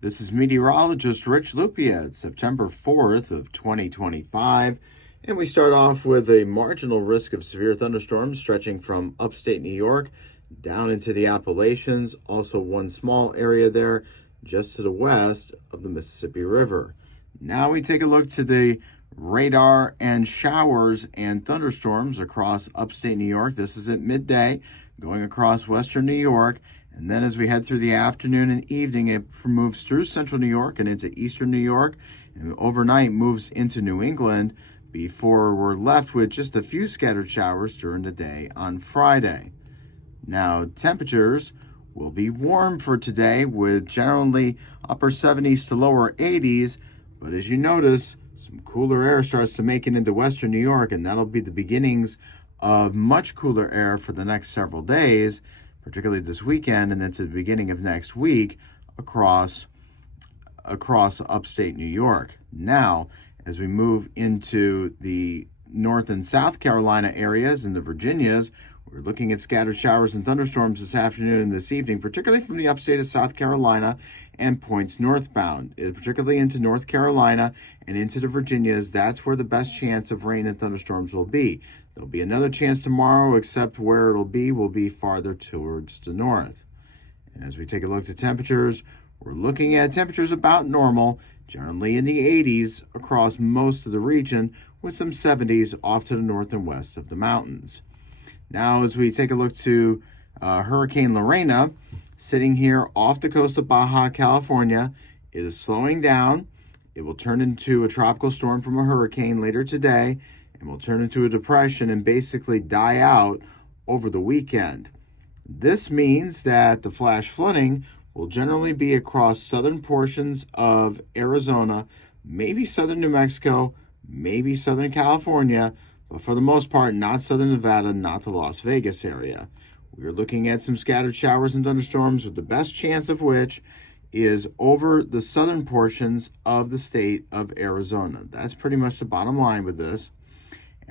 This is meteorologist Rich Lupia. It's September 4th of 2025, and we start off with a marginal risk of severe thunderstorms stretching from upstate New York down into the Appalachians. Also one small area there just to the west of the Mississippi River. Now we take a look to the radar and showers and thunderstorms across upstate New York. This is at midday going across western New York. And then as we head through the afternoon and evening, it moves through central New York and into eastern New York, and overnight moves into New England before we're left with just a few scattered showers during the day on Friday. Now, temperatures will be warm for today with generally upper 70s to lower 80s, but as you notice, some cooler air starts to make it into western New York, and that'll be the beginnings of much cooler air for the next several days, particularly this weekend and then to the beginning of next week across upstate New York. Now, as we move into the North and South Carolina areas and the Virginias, we're looking at scattered showers and thunderstorms this afternoon and this evening, particularly from the upstate of South Carolina and points northbound, particularly into North Carolina and into the Virginias. That's where the best chance of rain and thunderstorms will be. There'll be another chance tomorrow, except where it'll be farther towards the north. And as we take a look at temperatures, we're looking at temperatures about normal, generally in the 80s across most of the region, with some 70s off to the north and west of the mountains. Now, as we take a look to Hurricane Lorena, sitting here off the coast of Baja California, it is slowing down. It will turn into a tropical storm from a hurricane later today, and will turn into a depression and basically die out over the weekend. This means that the flash flooding will generally be across southern portions of Arizona, maybe southern New Mexico, maybe southern California, but for the most part, not southern Nevada, not the Las Vegas area. We're looking at some scattered showers and thunderstorms, with the best chance of which is over the southern portions of the state of Arizona. That's pretty much the bottom line with this.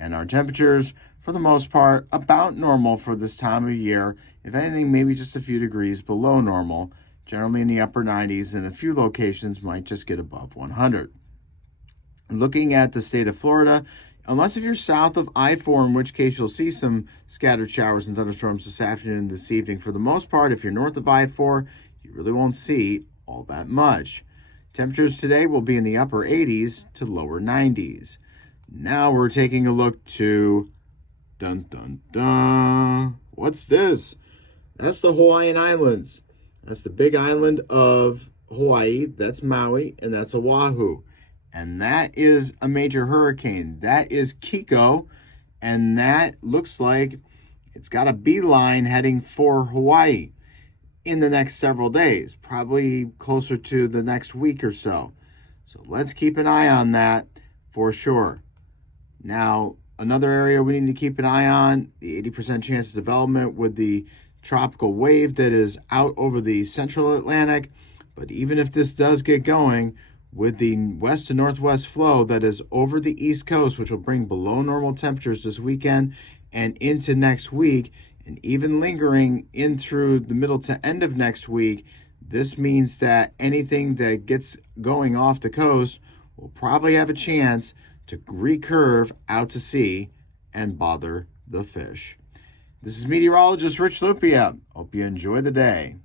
And our temperatures, for the most part, about normal for this time of year. If anything, maybe just a few degrees below normal, generally in the upper 90s, and a few locations might just get above 100. Looking at the state of Florida, unless if you're south of I-4, in which case you'll see some scattered showers and thunderstorms this afternoon and this evening. For the most part, if you're north of I-4, you really won't see all that much. Temperatures today will be in the upper 80s to lower 90s. Now we're taking a look to, dun dun dun, what's this? That's the Hawaiian Islands. That's the big island of Hawaii. That's Maui, and that's Oahu. And that is a major hurricane. That is Kiko, and that looks like it's got a beeline heading for Hawaii in the next several days, probably closer to the next week or so. So let's keep an eye on that for sure. Now, another area we need to keep an eye on, the 80% chance of development with the tropical wave that is out over the central Atlantic. But even if this does get going, with the west to northwest flow that is over the east coast, which will bring below normal temperatures this weekend and into next week, and even lingering in through the middle to end of next week, this means that anything that gets going off the coast will probably have a chance to recurve out to sea and bother the fish. This is meteorologist Rich Lupia. Hope you enjoy the day.